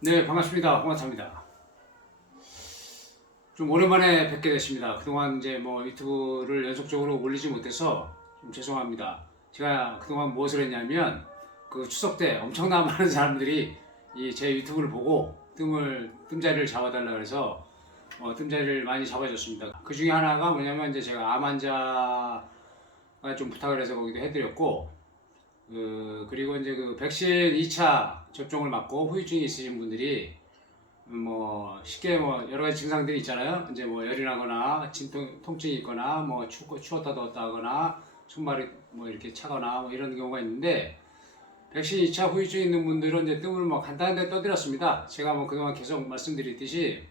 네, 반갑습니다. 홍원사입니다. 좀 오랜만에 뵙게 됐습니다. 그동안 이제 뭐 유튜브를 연속적으로 올리지 못해서 좀 죄송합니다. 제가 그동안 무엇을 했냐면 그 추석 때 엄청나 많은 사람들이 이 제 유튜브를 보고 뜸자리를 잡아달라 그래서 뜸자리를 많이 잡아줬습니다. 그 중에 하나가 뭐냐면 이제 제가 암 환자가 좀 부탁을 해서 거기도 해드렸고 그리고 이제 그 백신 2차 접종을 맞고 후유증이 있으신 분들이 뭐 쉽게 뭐 여러 가지 증상들이 있잖아요. 이제 뭐 열이 나거나 통증이 있거나 뭐 추웠다 더웠다 하거나 손발이 뭐 이렇게 차거나 뭐 이런 경우가 있는데 백신 2차 후유증 있는 분들은 이제 뜸을 뭐 간단하게 떠드렸습니다. 제가 뭐 그동안 계속 말씀드렸듯이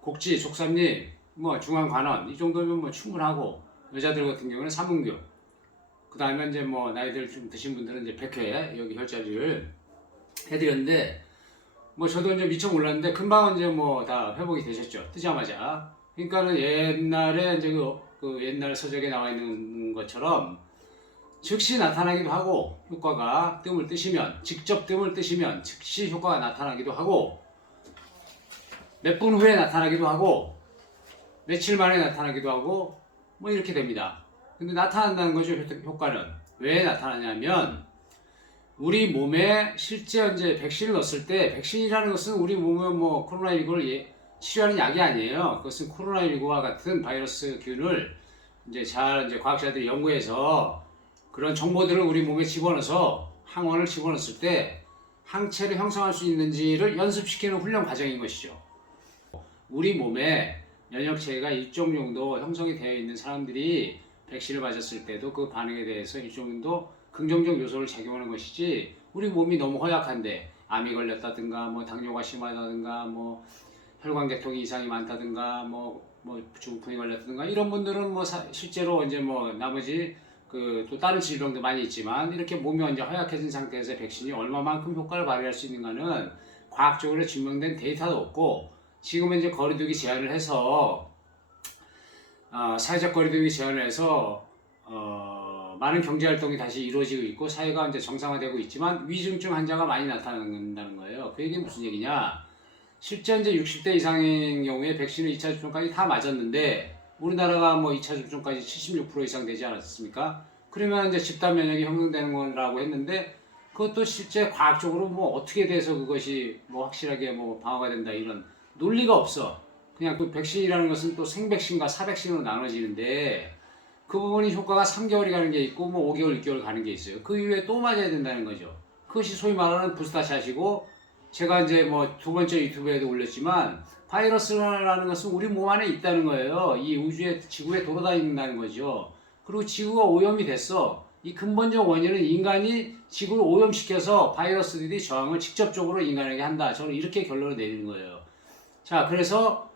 곡지, 족삼리, 뭐 중앙관원 이 정도면 뭐 충분하고 여자들 같은 경우는 삼은교 그 다음에 이제 뭐 나이들 좀 드신 분들은 이제 100회 여기 혈자리를 해드렸는데 뭐 저도 이제 미처 몰랐는데 금방 이제 뭐 다 회복이 되셨죠. 뜨자마자. 그러니까는 옛날에 이제 그 옛날 서적에 나와 있는 것처럼 즉시 나타나기도 하고 효과가 뜸을 뜨시면 직접 뜸을 뜨시면 즉시 효과가 나타나기도 하고 몇 분 후에 나타나기도 하고 며칠 만에 나타나기도 하고 뭐 이렇게 됩니다. 근데 나타난다는 거죠. 효과는 왜 나타나냐면 우리 몸에 실제 이제 백신을 넣었을 때 백신이라는 것은 우리 몸에 뭐 코로나19를 치료하는 약이 아니에요. 그것은 코로나19와 같은 바이러스균을 이제 이제 과학자들이 연구해서 그런 정보들을 우리 몸에 집어넣어서 항원을 집어넣었을 때 항체를 형성할 수 있는지를 연습시키는 훈련 과정인 것이죠. 우리 몸에 면역체계가 일정 정도 형성이 되어 있는 사람들이 백신을 맞았을 때도 그 반응에 대해서 일정 정도 긍정적 요소를 작용하는 것이지 우리 몸이 너무 허약한데 암이 걸렸다든가 뭐 당뇨가 심하다든가 뭐 혈관계통이 이상이 많다든가 뭐 중풍이 걸렸다든가 이런 분들은 뭐 실제로 이제 뭐 나머지 그 또 다른 질병도 많이 있지만 이렇게 몸이 완전 허약해진 상태에서 백신이 얼마만큼 효과를 발휘할 수 있는가는 과학적으로 증명된 데이터도 없고 지금은 이제 거리두기 제한을 해서 사회적 거리두기 제한을 해서 많은 경제 활동이 다시 이루어지고 있고 사회가 이제 정상화되고 있지만 위중증 환자가 많이 나타난다는 거예요. 그 얘기는 무슨 얘기냐? 실제 이제 60대 이상인 경우에 백신을 2차 접종까지 다 맞았는데 우리나라가 뭐 2차 접종까지 76% 이상 되지 않았습니까? 그러면 이제 집단 면역이 형성되는 거라고 했는데 그것도 실제 과학적으로 뭐 어떻게 돼서 그것이 뭐 확실하게 뭐 방어가 된다 이런 논리가 없어. 그냥 그 백신이라는 것은 또 생백신과 사백신으로 나눠지는데 그 부분이 효과가 3개월이 가는 게 있고 뭐 5개월, 6개월 가는 게 있어요. 그 이후에 또 맞아야 된다는 거죠. 그것이 소위 말하는 부스터샷이고 제가 이제 뭐 두 번째 유튜브에도 올렸지만 바이러스라는 것은 우리 몸 안에 있다는 거예요. 이 우주에 지구에 돌아다닌다는 거죠. 그리고 지구가 오염이 됐어. 이 근본적 원인은 인간이 지구를 오염시켜서 바이러스들이 저항을 직접적으로 인간에게 한다. 저는 이렇게 결론을 내리는 거예요. 자, 그래서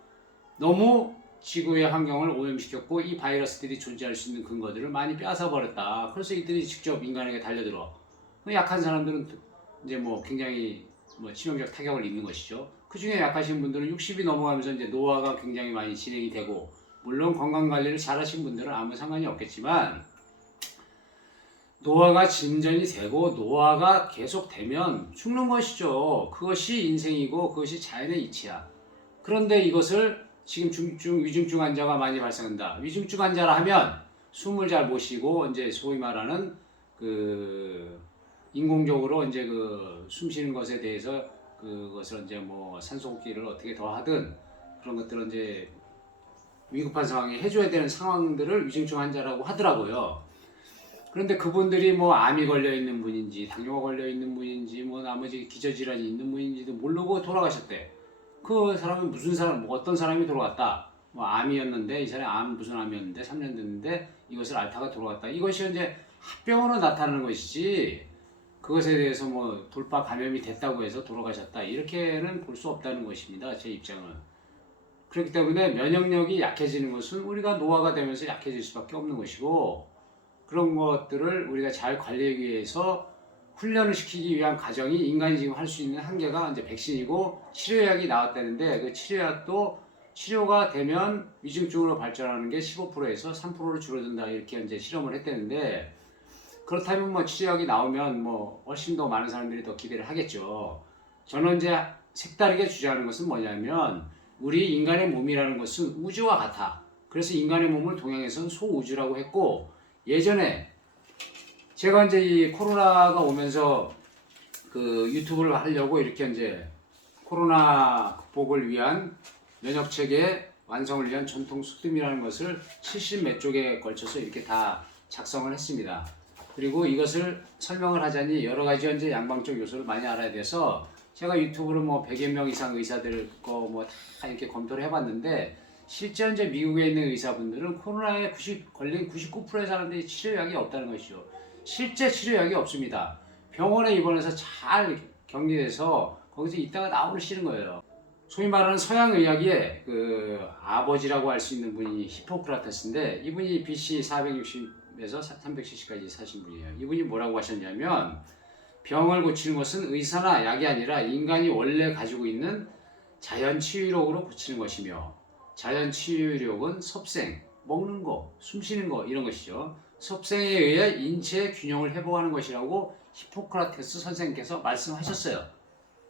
너무 지구의 환경을 오염시켰고 이 바이러스들이 존재할 수 있는 근거들을 많이 빼앗아 버렸다. 그래서 이들이 직접 인간에게 달려들어. 약한 사람들은 이제 뭐 굉장히 뭐 치명적 타격을 입는 것이죠. 그 중에 약하신 분들은 60이 넘어가면서 이제 노화가 굉장히 많이 진행이 되고 물론 건강 관리를 잘하신 분들은 아무 상관이 없겠지만 노화가 진전이 되고 노화가 계속되면 죽는 것이죠. 그것이 인생이고 그것이 자연의 이치야. 그런데 이것을 지금 위중증 환자가 많이 발생한다. 위중증 환자라 하면 숨을 잘 못 쉬고 이제 소위 말하는 그 인공적으로 이제 그 숨 쉬는 것에 대해서 그것을 이제 뭐 산소호흡기를 어떻게 더 하든 그런 것들은 이제 위급한 상황에 해줘야 되는 상황들을 위중증 환자라고 하더라고요. 그런데 그분들이 뭐 암이 걸려 있는 분인지 당뇨가 걸려 있는 분인지 뭐 나머지 기저질환이 있는 분인지도 모르고 돌아가셨대. 그 사람은 무슨 사람, 뭐 어떤 사람이 돌아갔다. 뭐 암이었는데 이 사람이 무슨 암이었는데 3년 됐는데 이것을 앓다가 돌아갔다. 이것이 이제 합병으로 나타나는 것이지 그것에 대해서 뭐 돌파 감염이 됐다고 해서 돌아가셨다. 이렇게는 볼 수 없다는 것입니다. 제 입장은. 그렇기 때문에 면역력이 약해지는 것은 우리가 노화가 되면서 약해질 수밖에 없는 것이고 그런 것들을 우리가 잘 관리하기 위해서 훈련을 시키기 위한 과정이 인간이 지금 할 수 있는 한계가 이제 백신이고 치료약이 나왔다는데 그 치료약도 치료가 되면 위중증으로 발전하는 게 15%에서 3%로 줄어든다 이렇게 이제 실험을 했다는데 그렇다면 뭐 치료약이 나오면 뭐 훨씬 더 많은 사람들이 더 기대를 하겠죠. 저는 이제 색다르게 주장하는 것은 뭐냐면 우리 인간의 몸이라는 것은 우주와 같아. 그래서 인간의 몸을 동양에서는 소우주라고 했고 예전에 제가 이제 이 코로나가 오면서 그 유튜브를 하려고 이렇게 이제 코로나 극복을 위한 면역 체계 완성을 위한 전통 숙뜸이라는 것을 70 몇 쪽에 걸쳐서 이렇게 다 작성을 했습니다. 그리고 이것을 설명을 하자니 여러 가지 이제 양방적 요소를 많이 알아야 돼서 제가 유튜브로 뭐 100여 명 이상 의사들 거 뭐 다 이렇게 검토를 해봤는데 실제 이제 미국에 있는 의사분들은 코로나에 걸린 99%의 사람들이 치료약이 없다는 것이죠. 실제 치료약이 없습니다. 병원에 입원해서 잘 격리돼서 거기서 있다가 나오기 싫은 거예요. 소위 말하는 서양 의학의 그 아버지라고 할 수 있는 분이 히포크라테스인데 이분이 BC 460에서 370까지 사신 분이에요. 이분이 뭐라고 하셨냐면 병을 고치는 것은 의사나 약이 아니라 인간이 원래 가지고 있는 자연 치유력으로 고치는 것이며 자연 치유력은 섭생, 먹는 거, 숨 쉬는 거 이런 것이죠. 섭생에 의해 인체의 균형을 회복하는 것이라고 히포크라테스 선생님께서 말씀하셨어요.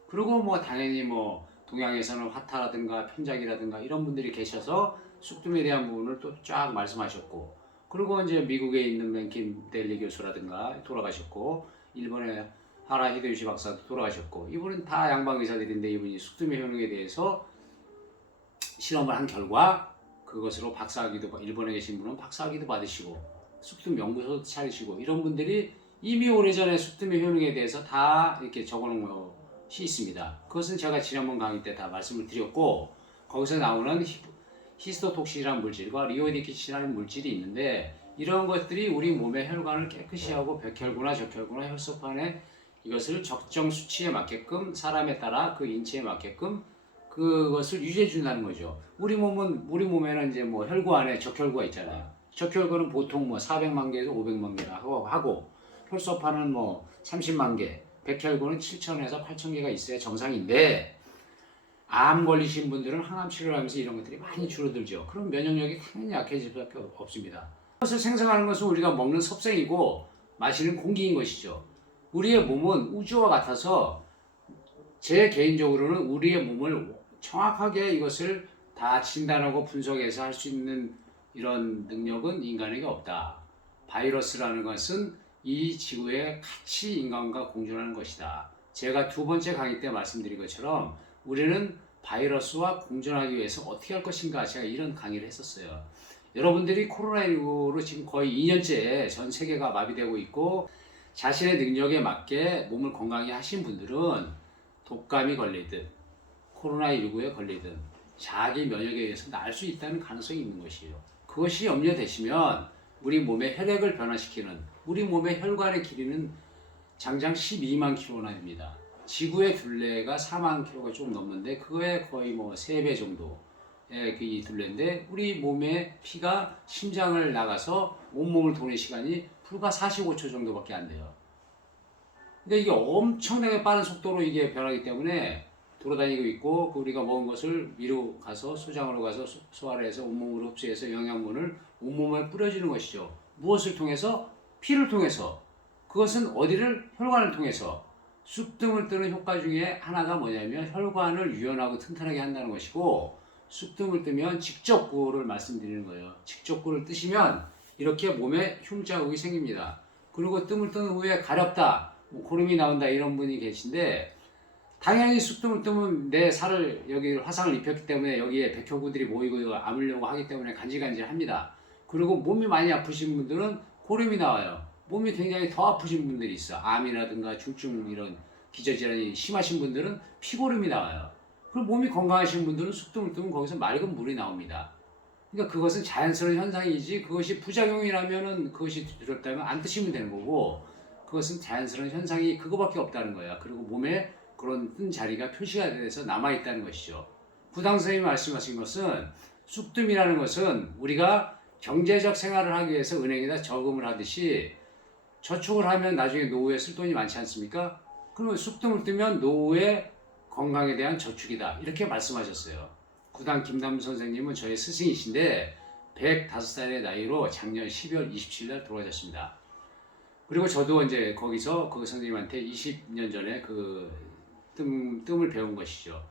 그리고 뭐 당연히 뭐 동양에서는 화타라든가 편작이라든가 이런 분들이 계셔서 숙둠에 대한 부분을 또 쫙 말씀하셨고 그리고 이제 미국에 있는 맨킨 델리 교수라든가 돌아가셨고 일본의 하라 히데요시 박사도 돌아가셨고 이분은 다 양방 의사들인데 이분이 숙둠의 효능에 대해서 실험을 한 결과 그것으로 박사학위도 일본에 계신 분은 박사학위도 받으시고 숙둠 연구소도 차리시고 이런 분들이 이미 오래전에 숙둠의 효능에 대해서 다 이렇게 적어놓은 것이 있습니다. 그것은 제가 지난번 강의 때 다 말씀을 드렸고 거기서 나오는 히스토톡신이라는 물질과 리오디키신이라는 물질이 있는데 이런 것들이 우리 몸의 혈관을 깨끗이 하고 백혈구나 적혈구나 혈소판에 이것을 적정 수치에 맞게끔 사람에 따라 그 인체에 맞게끔 그것을 유지해 준다는 거죠. 우리 몸에는 이제 뭐 혈구 안에 적혈구가 있잖아요. 적혈구는 보통 뭐 400만 개에서 500만 개라 하고 혈소판은 뭐 30만 개, 백혈구는 7천에서 8천 개가 있어야 정상인데 암 걸리신 분들은 항암 치료를 하면서 이런 것들이 많이 줄어들죠. 그럼 면역력이 당연히 약해질 수밖에 없습니다. 그것을 생성하는 것은 우리가 먹는 섭생이고 마시는 공기인 것이죠. 우리의 몸은 우주와 같아서 제 개인적으로는 우리의 몸을 정확하게 이것을 다 진단하고 분석해서 할 수 있는 이런 능력은 인간에게 없다. 바이러스라는 것은 이 지구에 같이 인간과 공존하는 것이다. 제가 두 번째 강의 때 말씀드린 것처럼 우리는 바이러스와 공존하기 위해서 어떻게 할 것인가 제가 이런 강의를 했었어요. 여러분들이 코로나19로 지금 거의 2년째 전 세계가 마비되고 있고 자신의 능력에 맞게 몸을 건강히 하신 분들은 독감이 걸리든 코로나19에 걸리든 자기 면역에 의해서 나을 수 있다는 가능성이 있는 것이에요. 그것이 염려되시면 우리 몸의 혈액을 변화시키는 우리 몸의 혈관의 길이는 장장 12만 킬로나 됩니다. 지구의 둘레가 4만 킬로가 조금 넘는데 그거에 거의 뭐 3배 정도의 그 둘레인데 우리 몸의 피가 심장을 나가서 온몸을 도는 시간이 불과 45초 정도밖에 안 돼요. 근데 이게 엄청나게 빠른 속도로 이게 변하기 때문에 돌아다니고 있고 우리가 먹은 것을 위로 가서 소장으로 가서 소화를 해서 온몸으로 흡수해서 영양분을 온몸에 뿌려주는 것이죠. 무엇을 통해서? 피를 통해서. 그것은 어디를? 혈관을 통해서. 쑥뜸을 뜨는 효과 중에 하나가 뭐냐면 혈관을 유연하고 튼튼하게 한다는 것이고 쑥뜸을 뜨면 직접구를 말씀드리는 거예요. 직접구를 뜨시면 이렇게 몸에 흉자국이 생깁니다. 그리고 뜸을 뜬 후에 가렵다, 고름이 나온다 이런 분이 계신데 당연히 쑥뜸을 뜨면 내 살을 여기 화상을 입혔기 때문에 여기에 백혈구들이 모이고 아물려고 하기 때문에 간질간질합니다. 그리고 몸이 많이 아프신 분들은 고름이 나와요. 몸이 굉장히 더 아프신 분들이 있어. 암이라든가 중증 이런 기저질환이 심하신 분들은 피고름이 나와요. 그리고 몸이 건강하신 분들은 쑥뜸을 뜨면 거기서 맑은 물이 나옵니다. 그러니까 그것은 자연스러운 현상이지 그것이 부작용이라면은 그것이 두렵다면 안 뜨시면 되는 거고 그것은 자연스러운 현상이 그거밖에 없다는 거야. 그리고 몸에 그런 뜬 자리가 표시가 돼서 남아있다는 것이죠. 부당 선생님이 말씀하신 것은 쑥뜸이라는 것은 우리가 경제적 생활을 하기 위해서 은행에다 저금을 하듯이 저축을 하면 나중에 노후에 쓸 돈이 많지 않습니까? 그러면 쑥뜸을 뜨면 노후의 건강에 대한 저축이다. 이렇게 말씀하셨어요. 구단 김담 선생님은 저의 스승이신데 105살의 나이로 작년 12월 27일 날 돌아가셨습니다. 그리고 저도 이제 거기서 그 선생님한테 20년 전에 그 뜸을 배운 것이죠.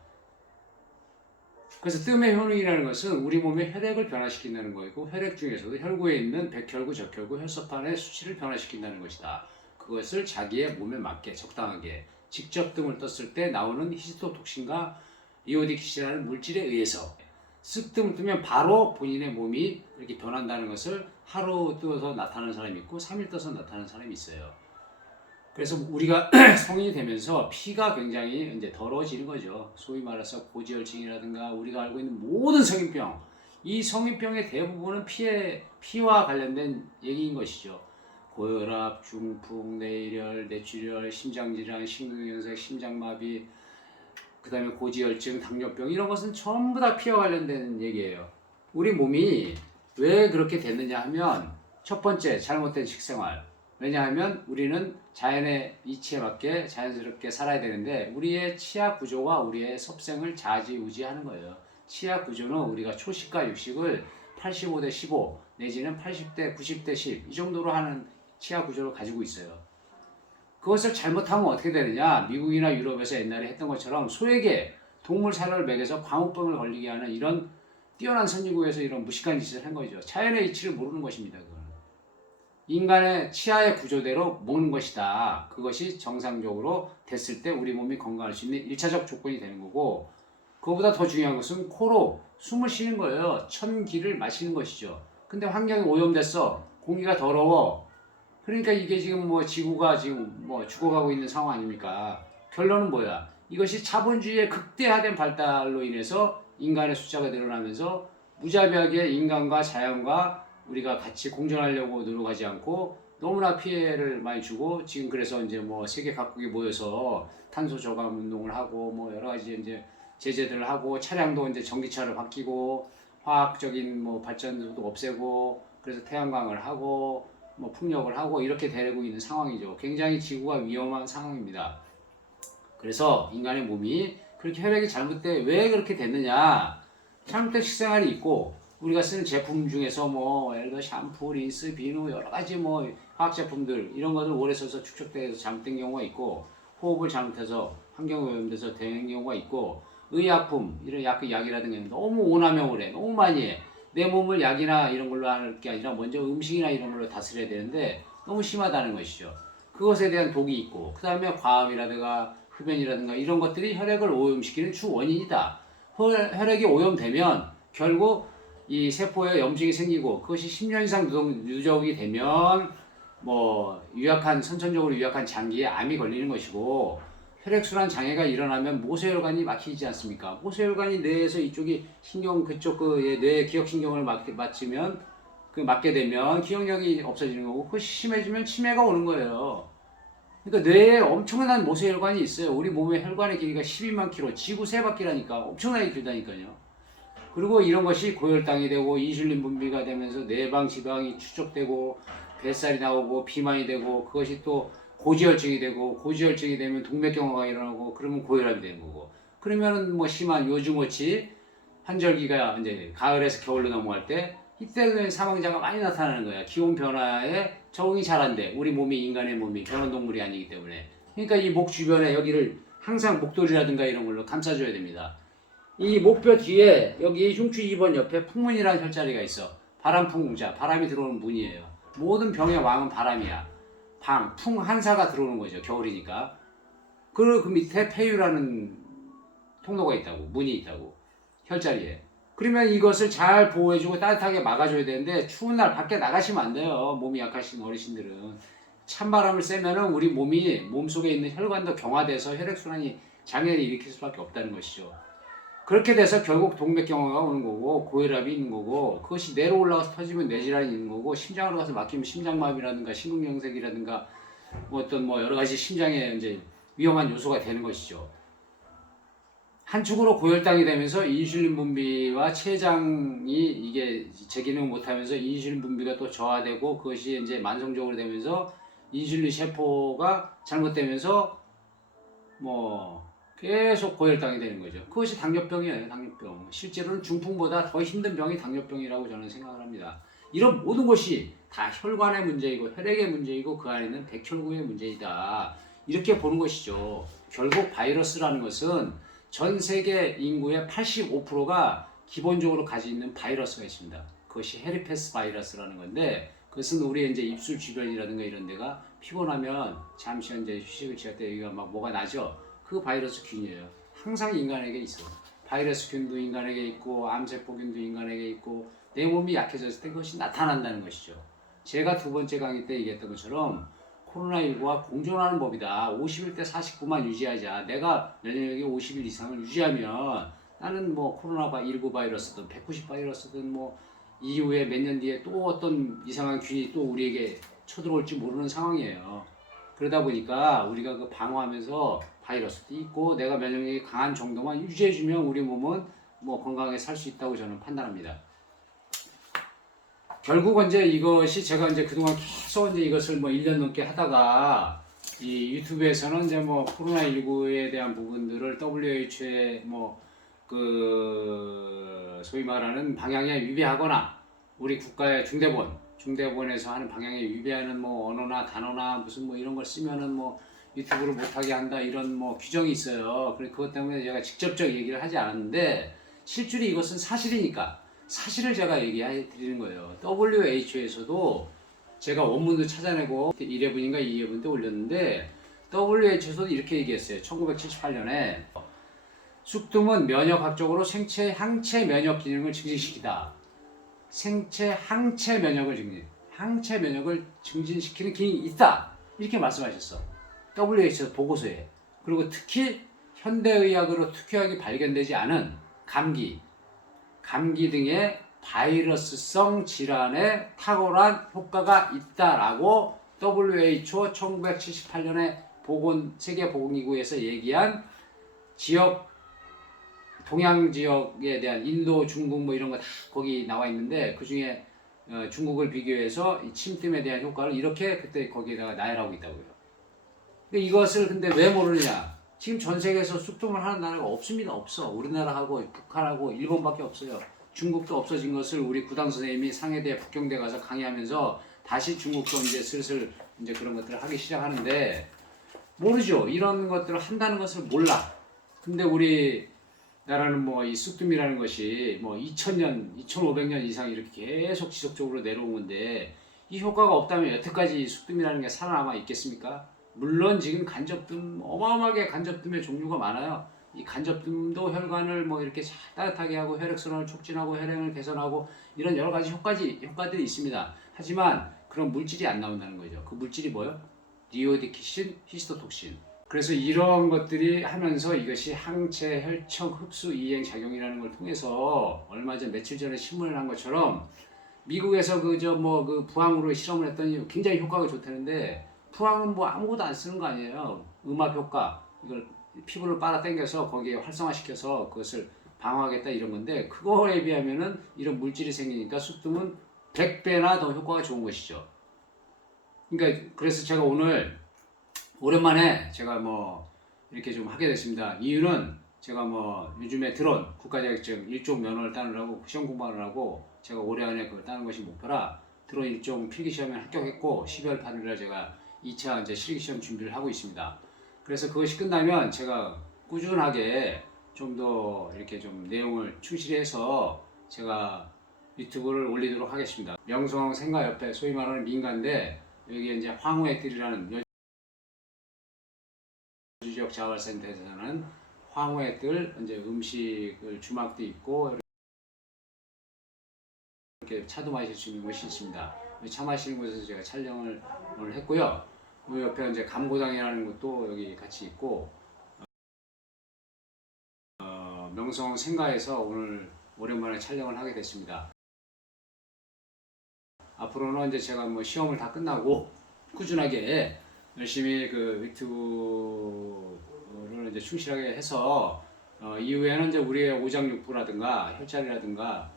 그래서 뜸의 효능이라는 것은 우리 몸의 혈액을 변화시킨다는 거이고, 혈액 중에서도 혈구에 있는 백혈구, 적혈구, 혈소판의 수치를 변화시킨다는 것이다. 그것을 자기의 몸에 맞게 적당하게 직접 뜸을 떴을 때 나오는 히스토톡신과 이오딕시라는 물질에 의해서 쓱 뜸을 뜨면 바로 본인의 몸이 이렇게 변한다는 것을 하루 떠서 나타나는 사람이 있고 3일 떠서 나타나는 사람이 있어요. 그래서 우리가 성인이 되면서 피가 굉장히 이제 더러워지는 거죠. 소위 말해서 고지혈증이라든가 우리가 알고 있는 모든 성인병, 이 성인병의 대부분은 피와 관련된 얘기인 것이죠. 고혈압, 중풍, 뇌혈, 뇌출혈, 심장질환, 심근경색, 심장마비, 그 다음에 고지혈증, 당뇨병, 이런 것은 전부 다 피와 관련된 얘기예요. 우리 몸이 왜 그렇게 됐느냐 하면, 첫 번째 잘못된 식생활. 왜냐하면 우리는 자연의 이치에 맞게 자연스럽게 살아야 되는데, 우리의 치아 구조와 우리의 섭생을 좌지우지하는 거예요. 치아 구조는 우리가 초식과 육식을 85대 15 내지는 80대 90대 10 이 정도로 하는 치아 구조를 가지고 있어요. 그것을 잘못하면 어떻게 되느냐, 미국이나 유럽에서 옛날에 했던 것처럼 소에게 동물 사료를 먹여서 광우병을 걸리게 하는 이런 뛰어난 선진국에서 이런 무식한 짓을 한 거죠. 자연의 이치를 모르는 것입니다. 그거는. 인간의 치아의 구조대로 먹는 것이다. 그것이 정상적으로 됐을 때 우리 몸이 건강할 수 있는 1차적 조건이 되는 거고, 그거보다 더 중요한 것은 코로 숨을 쉬는 거예요. 천기를 마시는 것이죠. 근데 환경이 오염됐어. 공기가 더러워. 그러니까 이게 지금 뭐 지구가 지금 뭐 죽어가고 있는 상황 아닙니까? 결론은 뭐야? 이것이 자본주의의 극대화된 발달로 인해서 인간의 숫자가 늘어나면서 무자비하게 인간과 자연과 우리가 같이 공존하려고 노력하지 않고 너무나 피해를 많이 주고, 지금 그래서 이제 뭐 세계 각국이 모여서 탄소 저감 운동을 하고 뭐 여러 가지 이제 제재들을 하고, 차량도 이제 전기차를 바뀌고 화학적인 뭐 발전도 없애고, 그래서 태양광을 하고 뭐 풍력을 하고 이렇게 되고 있는 상황이죠. 굉장히 지구가 위험한 상황입니다. 그래서 인간의 몸이 그렇게 혈액이 잘못돼 왜 그렇게 됐느냐? 잘못된 식생활이 있고, 우리가 쓰는 제품 중에서 뭐 예를 들어 샴푸, 린스, 비누 여러 가지 뭐 화학 제품들 이런 것들 오래 써서 축적돼서 잘못된 경우가 있고, 호흡을 잘못해서 환경 오염돼서 되는 경우가 있고, 의약품 이런 약이라든가 너무 오남용을 해, 너무 많이 해. 내 몸을 약이나 이런 걸로 할 게 아니라 먼저 음식이나 이런 걸로 다스려야 되는데 너무 심하다는 것이죠. 그것에 대한 독이 있고, 그 다음에 과음이라든가 흡연이라든가 이런 것들이 혈액을 오염시키는 주 원인이다. 혈액이 오염되면 결국 이 세포에 염증이 생기고, 그것이 10년 이상 누적이 되면 뭐 선천적으로 유약한 장기에 암이 걸리는 것이고, 혈액순환 장애가 일어나면 모세혈관이 막히지 않습니까? 모세혈관이 뇌에서 이쪽이 신경 그쪽 뇌 기억신경을 맞게 되면 기억력이 없어지는 거고, 그것이 심해지면 치매가 오는 거예요. 그러니까 뇌에 엄청난 모세혈관이 있어요. 우리 몸의 혈관의 길이가 12만 킬로, 지구 세 바퀴라니까 엄청나게 길다니까요. 그리고 이런 것이 고혈당이 되고 인슐린 분비가 되면서 내방 지방이 축적되고 뱃살이 나오고 비만이 되고, 그것이 또 고지혈증이 되고, 고지혈증이 되면 동맥경화가 일어나고, 그러면 고혈압이 되는 거고, 그러면은 뭐 심한 요즘같이 환절기가 이제 가을에서 겨울로 넘어갈 때 이때 사망자가 많이 나타나는 거야. 기온 변화에 적응이 잘 안 돼. 우리 몸이, 인간의 몸이 변온동물이 아니기 때문에. 그러니까 이 목 주변에 여기를 항상 목도리라든가 이런 걸로 감싸줘야 됩니다. 이 목뼈 뒤에 여기 흉추 2번 옆에 풍문이라는 혈자리가 있어. 바람풍자, 바람이 들어오는 문이에요. 모든 병의 왕은 바람이야. 풍, 한사가 들어오는 거죠. 겨울이니까. 그 밑에 폐유라는 통로가 있다고, 문이 있다고, 혈자리에. 그러면 이것을 잘 보호해주고 따뜻하게 막아줘야 되는데, 추운 날 밖에 나가시면 안 돼요. 몸이 약하신 어르신들은. 찬바람을 쐬면은 우리 몸속에 있는 혈관도 경화돼서 혈액순환이 장애를 일으킬 수밖에 없다는 것이죠. 그렇게 돼서 결국 동맥경화가 오는 거고, 고혈압이 있는 거고, 그것이 뇌로 올라가서 터지면 뇌질환이 있는 거고, 심장으로 가서 막히면 심장마비라든가 심근경색이라든가 어떤 여러 가지 심장에 이제 위험한 요소가 되는 것이죠. 한축으로 고혈당이 되면서 인슐린 분비와 췌장이 이게 제 기능을 못하면서 인슐린 분비가 또 저하되고, 그것이 이제 만성적으로 되면서 인슐린 세포가 잘못되면서 계속 고혈당이 되는 거죠. 그것이 당뇨병이에요. 당뇨병. 실제로는 중풍보다 더 힘든 병이 당뇨병이라고 저는 생각을 합니다. 이런 모든 것이 다 혈관의 문제이고 혈액의 문제이고 그 안에는 백혈구의 문제이다. 이렇게 보는 것이죠. 결국 바이러스라는 것은 전 세계 인구의 85%가 기본적으로 가지고 있는 바이러스가 있습니다. 그것이 헤르페스 바이러스라는 건데, 그것은 우리 이제 입술 주변이라든가 이런 데가 피곤하면 잠시 이제 휴식을 취할 때 여기가 막 뭐가 나죠. 그 바이러스 균이에요. 항상 인간에게 있어. 바이러스 균도 인간에게 있고 암세포균도 인간에게 있고 내 몸이 약해졌을 때 그것이 나타난다는 것이죠. 제가 두 번째 강의 때 얘기했던 것처럼 코로나19와 공존하는 법이다. 51대 49만 유지하자. 내가 면역력이 50일 이상을 유지하면 나는 뭐 코로나19 바이러스든 190 바이러스든 뭐 이후에 몇 년 뒤에 또 어떤 이상한 균이 또 우리에게 쳐들어올지 모르는 상황이에요. 그러다 보니까 우리가 그 방어하면서 바이러스도 있고 내가 면역력이 강한 정도만 유지해주면 우리 몸은 뭐 건강하게 살 수 있다고 저는 판단합니다. 결국 이제 이것이 제가 이제 그동안 계속 이제 이것을 뭐 1년 넘게 하다가 이 유튜브에서는 이제 뭐 코로나19에 대한 부분들을 WHO의 뭐 그 소위 말하는 방향에 위배하거나 우리 국가의 중대본에서 하는 방향에 위배하는 뭐 언어나 단어나 무슨 뭐 이런 걸 쓰면은 뭐 유튜브를 못하게 한다 이런 뭐 규정이 있어요. 그래서 그것 때문에 제가 직접적 얘기를 하지 않았는데 실제로 이것은 사실이니까 사실을 제가 얘기해 드리는 거예요. WHO에서도 제가 원문도 찾아내고 1회분인가 2회분 때 올렸는데 WHO에서도 이렇게 얘기했어요. 1978년에 쑥뜸은 면역학적으로 생체 항체 면역 기능을 증진시키다. 생체 항체 면역을 증진시키는 기능이 있다. 이렇게 말씀하셨어. WHO 보고서에. 그리고 특히 현대의학으로 특효약이 발견되지 않은 감기 등의 바이러스성 질환에 탁월한 효과가 있다라고 WHO 1978년에 세계보건기구에서 얘기한 지역 동양 지역에 대한 인도, 중국 뭐 이런 거 다 거기 나와 있는데 그 중에 중국을 비교해서 이 침뜸에 대한 효과를 이렇게 그때 거기에다가 나열하고 있다고요. 근데 이것을 근데 왜 모르느냐? 지금 전 세계에서 쑥뜸을 하는 나라가 없습니다. 없어. 우리나라하고 북한하고 일본밖에 없어요. 중국도 없어진 것을 우리 구당 선생님이 상해대 북경대 가서 강의하면서 다시 중국도 이제 슬슬 이제 그런 것들을 하기 시작하는데 모르죠. 이런 것들을 한다는 것을 몰라. 근데 우리 나라는 뭐 이 쑥뜸이라는 것이 뭐 2000년, 2500년 이상 이렇게 계속 지속적으로 내려온 건데 이 효과가 없다면 여태까지 쑥뜸이라는 게 살아남아 있겠습니까? 물론 지금 간접뜸 어마어마하게 간접뜸의 종류가 많아요. 이 간접뜸도 혈관을 뭐 이렇게 따뜻하게 하고 혈액순환을 촉진하고 혈행을 개선하고 이런 여러 가지 효과들이 있습니다. 하지만 그런 물질이 안 나온다는 거죠. 그 물질이 뭐요? 니오디키신, 히스토톡신. 그래서 이런 것들이 하면서 이것이 항체 혈청 흡수 이행 작용이라는 걸 통해서 얼마 전 며칠 전에 신문을 한 것처럼 미국에서 그 부항으로 실험을 했더니 굉장히 효과가 좋다는데 부항은 뭐 아무것도 안 쓰는 거 아니에요. 음압 효과 이걸 피부를 빨아당겨서 거기에 활성화시켜서 그것을 방어하겠다 이런 건데 그거에 비하면은 이런 물질이 생기니까 쑥뜸은 100배나 더 효과가 좋은 것이죠. 그러니까 그래서 제가 오랜만에 제가 뭐 이렇게 좀 하게 됐습니다. 이유는 제가 뭐 요즘에 드론 국가자격증 일종 면허를 따느라고 시험 공부하느라고 제가 올해 안에 그걸 따는 것이 목표라 드론 일종 필기시험에 합격했고 12월 8일날 제가 2차 이제 실기시험 준비를 하고 있습니다. 그래서 그것이 끝나면 제가 꾸준하게 좀 더 이렇게 좀 내용을 충실해서 제가 유튜브를 올리도록 하겠습니다. 명성 생가협회 소위 말하는 민가인데 여기 이제 황후의 뜰이라는 여주지역 자활센터에서는 황후의 뜰 이제 음식을 주막도 있고 이렇게 차도 마실 수 있는 곳이 있습니다. 차 마시는 곳에서 제가 촬영을 오늘 했고요. 그 옆에 이제 감고당이라는 곳도 여기 같이 있고 명성 생가에서 오늘 오랜만에 촬영을 하게 됐습니다. 앞으로는 이제 제가 뭐 시험을 다 끝나고 꾸준하게 열심히 그 유튜브를 이제 충실하게 해서 이후에는 이제 우리의 오장육부라든가 혈자리라든가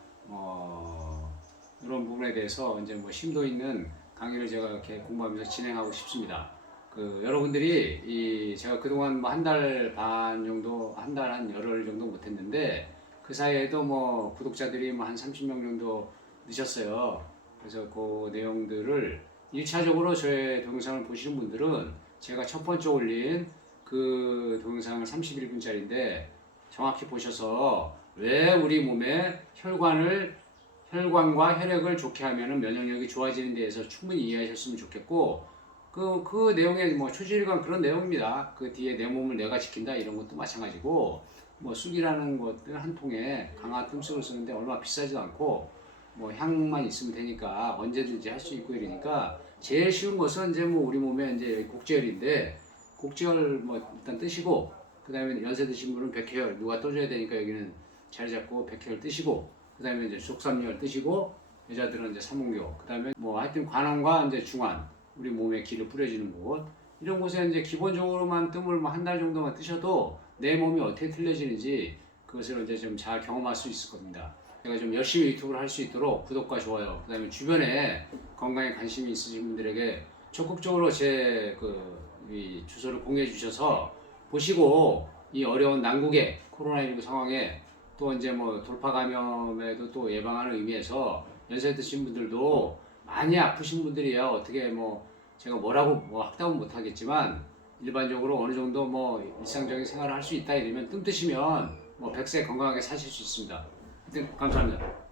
이런 부분에 대해서 이제 뭐 심도 있는 강의를 제가 이렇게 공부하면서 진행하고 싶습니다. 그 여러분들이 제가 그동안 뭐 한 달 반 정도, 한 달 한 열흘 정도 못했는데 그 사이에도 뭐 구독자들이 뭐 한 30명 정도 늦었어요. 그래서 그 내용들을 1차적으로 저의 동영상을 보시는 분들은 제가 첫 번째 올린 그 동영상은 31분짜리인데 정확히 보셔서 왜 우리 몸에 혈관과 혈액을 좋게 하면은 면역력이 좋아지는 데에서 충분히 이해하셨으면 좋겠고 그 내용에 뭐 초지일관 그런 내용입니다. 그 뒤에 내 몸을 내가 지킨다 이런 것도 마찬가지고 뭐 쑥이라는 것들 한 통에 강화 뜸쑥을 쓰는데 얼마 비싸지도 않고 뭐 향만 있으면 되니까 언제든지 할 수 있고 이러니까 제일 쉬운 것은 이제 뭐 우리 몸에 이제 곡지혈인데 곡지혈 뭐 일단 뜨시고 그 다음에 연세 드신 분은 백혈 누가 떠줘야 되니까 여기는 자리 잡고 백혈 뜨시고 그 다음에 이제 족삼열 뜨시고 여자들은 이제 삼문교 그 다음에 뭐 하여튼 관원과 이제 중환 우리 몸에 기를 뿌려주는 곳 이런 곳에 이제 기본적으로만 뜸을 뭐 한 달 정도만 뜨셔도 내 몸이 어떻게 틀려지는지 그것을 이제 좀 잘 경험할 수 있을 겁니다. 제가 좀 열심히 유튜브를 할 수 있도록 구독과 좋아요 그 다음에 주변에 건강에 관심이 있으신 분들에게 적극적으로 제 이 주소를 공유해 주셔서 보시고 이 어려운 난국의 코로나19 상황에 또 이제 뭐 돌파 감염에도 또 예방하는 의미에서 연세 드신 분들도 많이 아프신 분들이야 어떻게 뭐 제가 뭐라고 뭐 학답은 못 하겠지만 일반적으로 어느 정도 뭐 일상적인 생활을 할 수 있다 이러면 뜸 뜨시면 뭐 100세 건강하게 사실 수 있습니다. 하여튼 감사합니다.